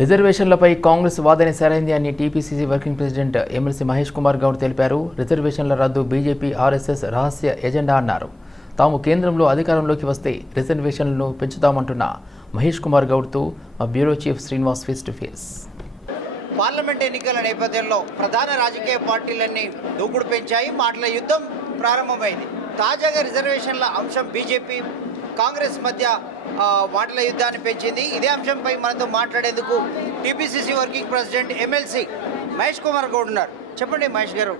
రిజర్వేషన్లపై కాంగ్రెస్ వాదన సరైంది అని TPCC working president MLC Mahesh Kumar Goud తెలిపారు. రిజర్వేషన్ల రద్దు బీజేపీ ఆర్ఎస్ఎస్ రహస్య ఎజెండా అన్నారు. తాము కేంద్రంలో అధికారంలోకి వస్తే రిజర్వేషన్లను పెంచుతామంటున్న మహేష్ కుమార్ గౌడ్తో మా bureau chief Srinivas face to face. Parliament ఎన్నికల నేపథ్యంలో ప్రధాన రాజకీయ పార్టీలన్నీ దూకుడు పెంచాయి. మాటల యుద్ధం ప్రారంభమైంది. తాజాగా రిజర్వేషన్ల అంశం బీజేపీ కాంగ్రెస్ మధ్య మాటల యుద్ధాన్ని పెంచింది. ఇదే అంశంపై మనతో మాట్లాడేందుకు TPCC working president MLC Mahesh Kumar Goud ఉన్నారు. చెప్పండి మహేష్ గారు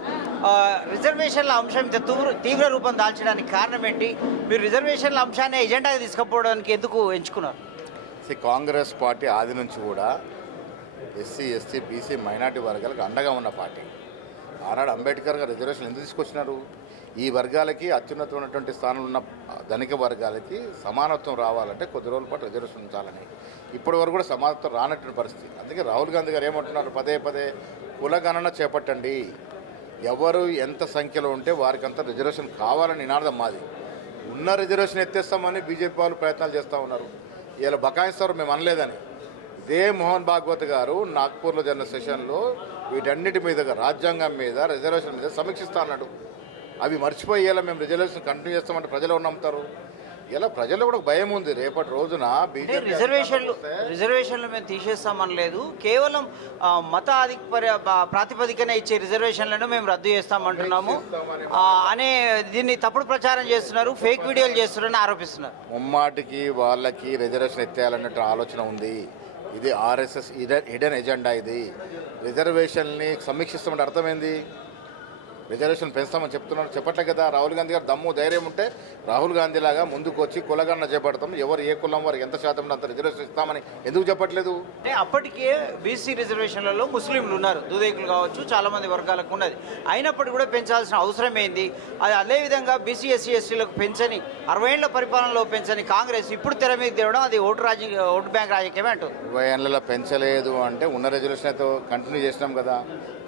రిజర్వేషన్ల అంశం ఇంత తీవ్ర రూపం దాల్చడానికి కారణం ఏంటి? మీరు రిజర్వేషన్ల అంశాన్ని ఎజెండాగా తీసుకుపోవడానికి ఎందుకు ఎంచుకున్నారు? కాంగ్రెస్ పార్టీ ఆది నుంచి కూడా ఎస్సీ ఎస్టీ బీసీ మైనార్టీ వర్గాలకు అండగా ఉన్న పార్టీ. ఆనాడు అంబేద్కర్ గారు రిజర్వేషన్ ఎందుకు తీసుకొచ్చినారు? ఈ వర్గాలకి అత్యున్నతమైనటువంటి స్థానంలో ఉన్న ధనిక వర్గాలకి సమానత్వం రావాలంటే కొద్ది రోజుల పాటు రిజర్వేషన్ ఉంచాలని. ఇప్పటి వరకు కూడా సమానత్వం రానటువంటి పరిస్థితి. అందుకే రాహుల్ గాంధీ గారు ఏమంటున్నారు? పదే పదే కులగణన చేపట్టండి. ఎవరు ఎంత సంఖ్యలో ఉంటే వారికి అంత రిజర్వేషన్ కావాలని నినాదం మాది. ఉన్న రిజర్వేషన్ ఎత్తేస్తామని బీజేపీ వాళ్ళు ప్రయత్నాలు చేస్తూ ఉన్నారు. ఇలా బకాయిస్తారు మేము అనలేదని. ఇదే మోహన్ భాగవత్ గారు నాగ్పూర్లో జరిగిన సెషన్లో వీటన్నిటి మీద రాజ్యాంగం మీద రిజర్వేషన్ మీద సమీక్షిస్తా అన్నాడు. అవి మర్చిపోయి ఇలా మేము రిజర్వేషన్ కంటిన్యూ చేస్తామంటే ప్రజలు నమ్ముతారు? ఇలా ప్రజల్లో కూడా భయం ఉంది. రేపటి రోజున బీజేపీ రిజర్వేషన్లు రిజర్వేషన్లు మేము తీసేస్తామని లేదు. కేవలం మత అధిపర్య బా- ప్రాతిపదికన ఇచ్చే రిజర్వేషన్లను మేము రద్దు చేస్తామంటున్నాము. అనే దీన్ని తప్పుడు ప్రచారం చేస్తున్నారు ఫేక్ వీడియోలు చేస్తున్నారని ఆరోపిస్తున్నారు. ముమ్మాటికి వాళ్ళకి రిజర్వేషన్ ఎత్తేయాలన్నట్టు ఆలోచన ఉంది. ఇది ఆర్ఎస్ఎస్ హిడెన్ ఎజెండా ఇది. రిజర్వేషన్ని సమీక్షిస్తామంటే అర్థమైంది? రిజర్వేషన్ పెంచుతామని చెప్తున్నారు చెప్పట్లే కదా రాహుల్ గాంధీ గారు దమ్ము ధైర్యం ఉంటే రాహుల్ గాంధీ లాగా ముందుకు వచ్చి కులగన్న చేపడతాం. ఎవరు ఏ కులం వారికి ఎంత శాతం అంత రిజర్వేషన్ ఇస్తామని ఎందుకు చెప్పట్లేదు? అప్పటికే బీసీ రిజర్వేషన్లలో ముస్లింలు ఉన్నారు. దూదేకులు కావచ్చు చాలా మంది వర్గాలకు ఉన్నది. అయినప్పటికీ కూడా పెంచాల్సిన అవసరం ఏంది? అది అదేవిధంగా బీసీ ఎస్సీ ఎస్టీలకు పెంచని అరవై ఏళ్ళ పరిపాలనలో పెంచని కాంగ్రెస్ ఇప్పుడు తెర మీద తేవడం అది ఓటు రాజకీయ ఓటు బ్యాంక్ రాజకీయమే అంటుంది. ఇరవై ఏళ్ళలో పెంచలేదు అంటే ఉన్న రిజర్వేషన్ అయితే కంటిన్యూ చేసినాం కదా.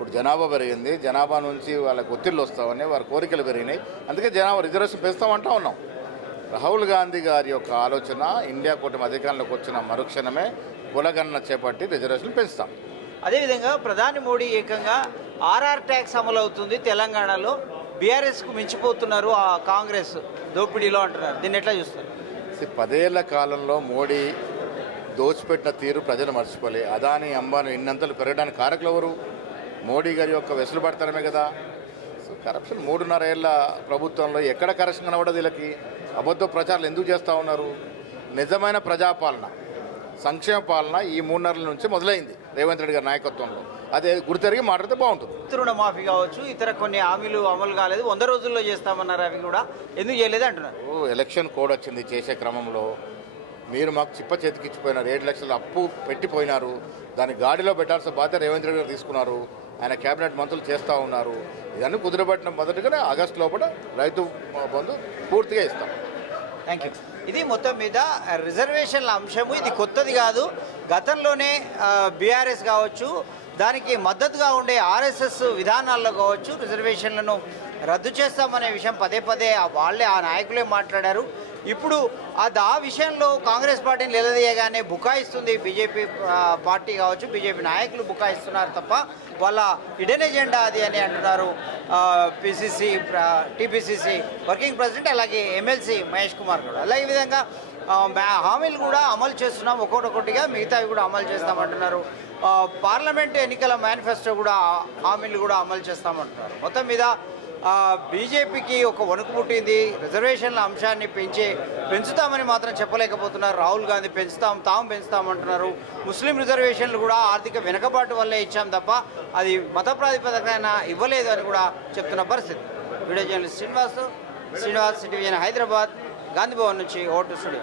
ఇప్పుడు జనాభా పెరిగింది. జనాభా నుంచి వాళ్ళకి ఒత్తిళ్ళు వస్తామని వారి కోరికలు పెరిగినాయి. అందుకే జనాభా రిజర్వేషన్ పెంచుతామంటా ఉన్నాం. రాహుల్ గాంధీ గారి యొక్క ఆలోచన ఇండియా కూటమి అధికారంలోకి వచ్చిన మరుక్షణమే కులగణన చేపట్టి రిజర్వేషన్ పెంచుతాం. అదేవిధంగా ప్రధాని మోడీ ఏకంగా ఆర్ఆర్ ట్యాక్స్ అమలు అవుతుంది తెలంగాణలో. బీఆర్ఎస్కు మించిపోతున్నారు ఆ కాంగ్రెస్ దోపిడీలో అంటున్నారు. దీన్ని ఎట్లా చూస్తారు? పదేళ్ళ కాలంలో మోడీ దోచిపెట్టిన తీరు ప్రజలు మర్చిపోలే. అదాని అంబానీ ఇన్నంతలు పెరగడానికి కారకులు ఎవరు? మోడీ గారి యొక్క వెసులుబడతనమే కదా? సో కరప్షన్ మూడున్నర ఏళ్ళ ప్రభుత్వంలో ఎక్కడ కరప్షన్ కనబడదు వీళ్ళకి? అబద్ధ ప్రచారాలు ఎందుకు చేస్తూ ఉన్నారు? నిజమైన ప్రజాపాలన సంక్షేమ పాలన ఈ మూడున్నరల నుంచి మొదలైంది రేవంత్ రెడ్డి గారి నాయకత్వంలో. అదే గుర్తెరిగి మాట్లాడితే బాగుంటుంది. రుణ మాఫీ కావచ్చు ఇతర కొన్ని హామీలు అమలు కాలేదు. వంద రోజుల్లో చేస్తామన్నారు అవి కూడా. ఎందుకు చేయలేదు అంటున్నారు? ఓ, ఎలక్షన్ కోడ్ వచ్చింది చేసే క్రమంలో. మీరు మాకు చిప్ప చేతికిచ్చిపోయినారు. ఏడు లక్షల అప్పు పెట్టిపోయినారు. దాన్ని గాడిలో పెట్టాల్సిన బాధ్యత రేవంత్ రెడ్డి గారు తీసుకున్నారు. ఆయన కేబినెట్ మంత్రులు చేస్తూ ఉన్నారు. ఇవన్నీ కుదిరబట్టిన మొదటిగానే ఆగస్టు లోపల రైతు బంధు పూర్తిగా ఇస్తాం. థ్యాంక్ యూ ఇది మొత్తం మీద రిజర్వేషన్ల అంశము. ఇది కొత్తది కాదు. గతంలోనే బీఆర్ఎస్ కావచ్చు దానికి మద్దతుగా ఉండే ఆర్ఎస్ఎస్ విధానాల్లో కావచ్చు రిజర్వేషన్లను రద్దు చేస్తామనే విషయం పదే పదే ఆ వాళ్ళే ఆ నాయకులే మాట్లాడారు. ఇప్పుడు అది ఆ విషయంలో కాంగ్రెస్ పార్టీని నిలదీయగానే బుకాయిస్తుంది. బీజేపీ పార్టీ కావచ్చు బీజేపీ నాయకులు బుకాయిస్తున్నారు తప్ప వాళ్ళ ఇడెన్ ఎజెండా అది అని అంటున్నారు పిసిసి టీపీసీసీ వర్కింగ్ ప్రెసిడెంట్ అలాగే ఎమ్మెల్సీ మహేష్ కుమార్ కూడా. అలాగే ఈ విధంగా హామీలు కూడా అమలు చేస్తున్నాం. ఒక్కొక్కటిగా మిగతావి కూడా అమలు చేస్తామంటున్నారు. ఆ, పార్లమెంట్ ఎన్నికల మేనిఫెస్టో కూడా హామీలు కూడా అమలు చేస్తామంటున్నారు. మొత్తం మీద బీజేపీకి ఒక వణుకు పుట్టింది. రిజర్వేషన్ల అంశాన్ని పెంచే పెంచుతామని మాత్రం చెప్పలేకపోతున్నారు. రాహుల్ గాంధీ పెంచుతాం తాము పెంచుతామంటున్నారు ముస్లిం రిజర్వేషన్లు కూడా ఆర్థిక వెనుకబాటు వల్లే ఇచ్చాం తప్ప అది మత ప్రాతిపదికన ఇవ్వలేదు అని కూడా చెప్తున్న పరిస్థితి. వీడియో జర్నలిస్ట్ శ్రీనివాస్ శ్రీనివాస్ సిటివిజన్ హైదరాబాద్ గాంధీ భవన్ నుంచి ఓటు స్టూడియో